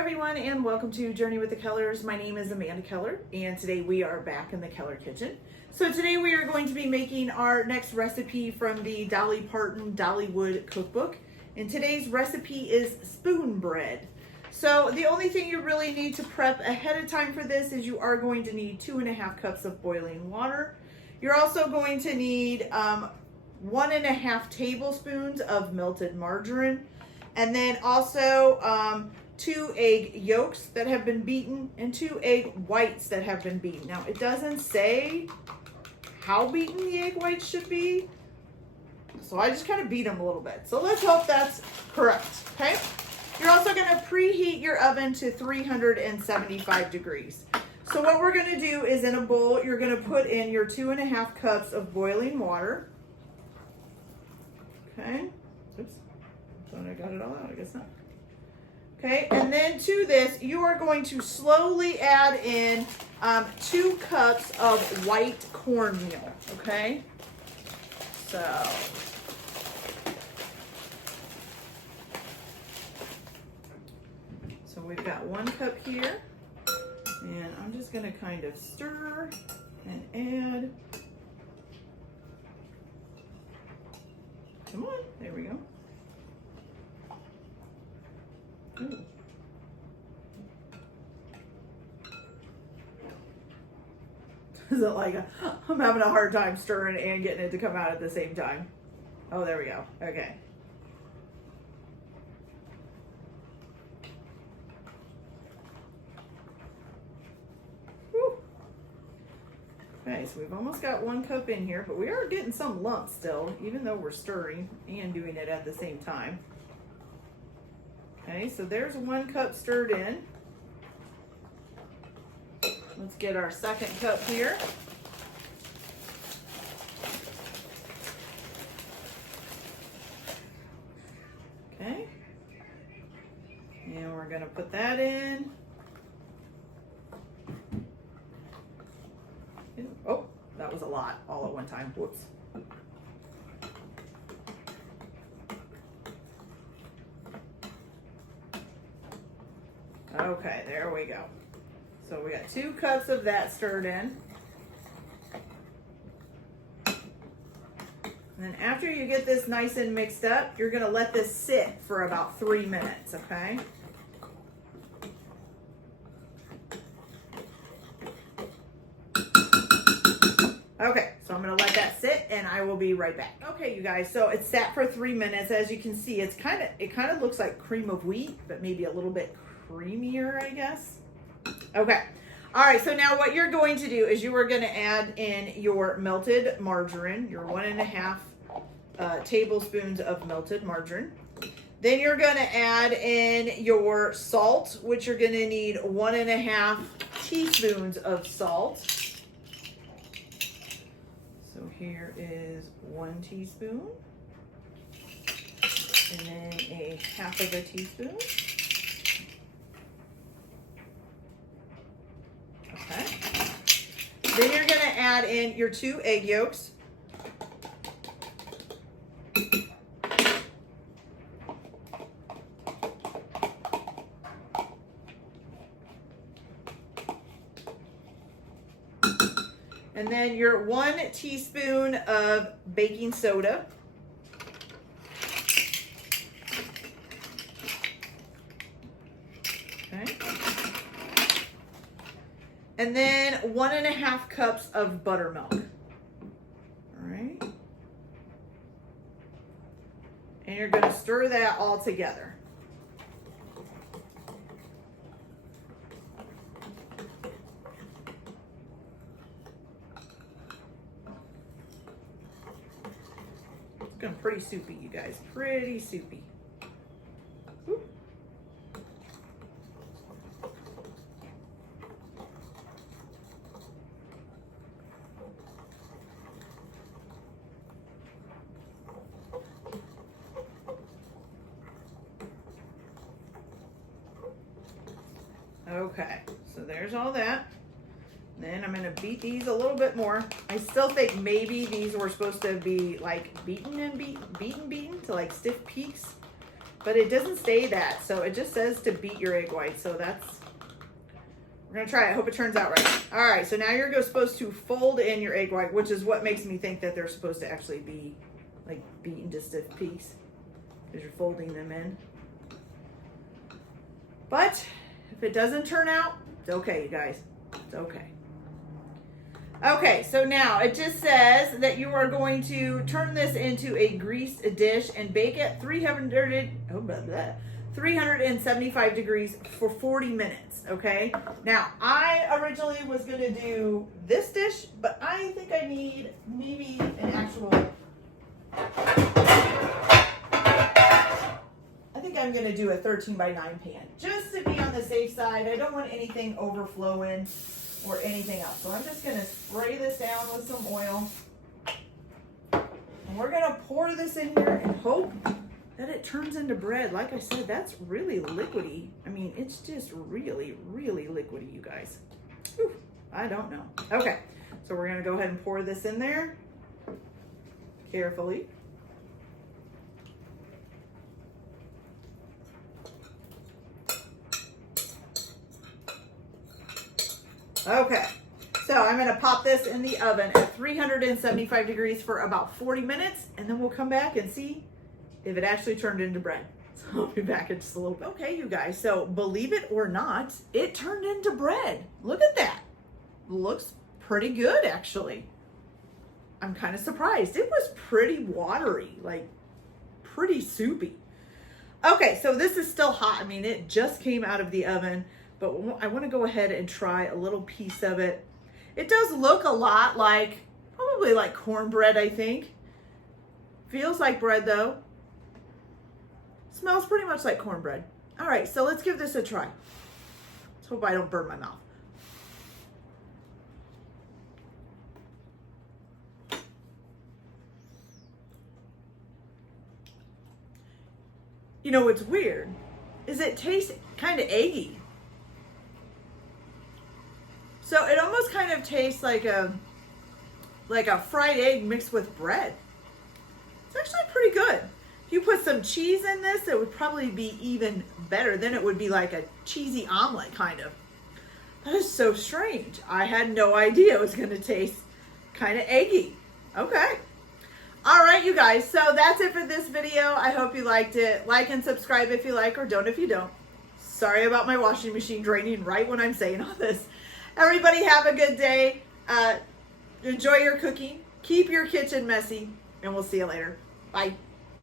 everyone, and welcome to Journey with the Kellers. My name is Amanda Keller, and today we are back in the Keller kitchen. So today we are going to be making our next recipe from the Dolly Parton Dollywood cookbook. And today's recipe is spoon bread. So the only thing you really need to prep ahead of time for this is you are going to need 2.5 cups of boiling water. You're also going to need 1.5 tablespoons of melted margarine, and then also 2 egg yolks that have been beaten and 2 egg whites that have been beaten. Now it doesn't say how beaten the egg whites should be, so I just kind of beat them a little bit. So let's hope that's correct, okay? You're also gonna preheat your oven to 375 degrees. So what we're gonna do is in a bowl, you're gonna put in your 2.5 cups of boiling water. Okay, oops, thought I got it all out, I guess not. Okay, and then to this, you are going to slowly add in 2 cups of white cornmeal, okay? So we've got 1 cup here, and I'm just gonna kind of stir and add. Come on, there we go. Ooh. Is it like I'm having a hard time stirring and getting it to come out at the same time? Oh, there we go. Okay. Whew. Okay, so we've almost got 1 cup in here, but we are getting some lumps still, even though we're stirring and doing it at the same time. Okay, so there's 1 cup stirred in. Let's get our 2nd cup here. Okay. And we're going to put that in. Oh, that was a lot all at one time. Whoops. Okay, there we go. So we got 2 cups of that stirred in. And then after you get this nice and mixed up, you're gonna let this sit for about 3 minutes, okay? Okay, so I'm gonna let that sit and I will be right back. Okay, you guys, so it's sat for 3 minutes. As you can see, it kind of looks like cream of wheat, but maybe a little bit creamier, I guess. Okay. All right. So now what you're going to do is you are going to add in your melted margarine, your 1.5 tablespoons of melted margarine. Then you're going to add in your salt, which you're going to need 1.5 teaspoons of salt. So here is 1 teaspoon, and then 1/2 teaspoon. Okay. Then you're going to add in your 2 egg yolks. And then your 1 teaspoon of baking soda. Okay. And then 1.5 cups of buttermilk. All right. And you're going to stir that all together. It's getting pretty soupy, you guys. Pretty soupy. Woo. Okay, so there's all that. Then I'm gonna beat these a little bit more. I still think maybe these were supposed to be like beaten to like stiff peaks. but it doesn't say that. So it just says to beat your egg white. So we're gonna try it. I hope it turns out right. All right, so now you're supposed to fold in your egg white, which is what makes me think that they're supposed to actually be like beaten to stiff piece, because you're folding them in. But if it doesn't turn out, it's okay, you guys. It's okay. Okay, so now it just says that you are going to turn this into a greased dish and bake at 375 degrees for 40 minutes, okay? Now, I originally was gonna do this dish, but I think I need maybe an actual, I think I'm gonna do a 13 by 9 pan, just to be on the safe side. I don't want anything overflowing or anything else. So I'm just gonna spray this down with some oil. And we're gonna pour this in here and hope that it turns into bread. Like I said, that's really liquidy. I mean, it's just really, really liquidy, you guys. Whew, I don't know. Okay, so we're gonna go ahead and pour this in there carefully. Okay, so I'm gonna pop this in the oven at 375 degrees for about 40 minutes, and then we'll come back and see if it actually turned into bread. So I'll be back in just a little bit. Okay, you guys, so believe it or not, it turned into bread. Look at that. Looks pretty good, actually. I'm kind of surprised. It was pretty watery, like pretty soupy. Okay, so this is still hot. I mean, it just came out of the oven, but I want to go ahead and try a little piece of it. It does look a lot like, probably like cornbread, I think. Feels like bread though. Smells pretty much like cornbread. All right, so let's give this a try. Let's hope I don't burn my mouth. You know what's weird is it tastes kind of eggy. So it almost kind of tastes like a fried egg mixed with bread. It's actually pretty good. If you put some cheese in this, it would probably be even better. Then it would be like a cheesy omelet, kind of. That is so strange. I had no idea it was going to taste kind of eggy. Okay. All right, you guys. So that's it for this video. I hope you liked it. Like and subscribe if you like, or don't if you don't. Sorry about my washing machine draining right when I'm saying all this. Everybody have a good day. Enjoy your cooking. Keep your kitchen messy, and we'll see you later. Bye.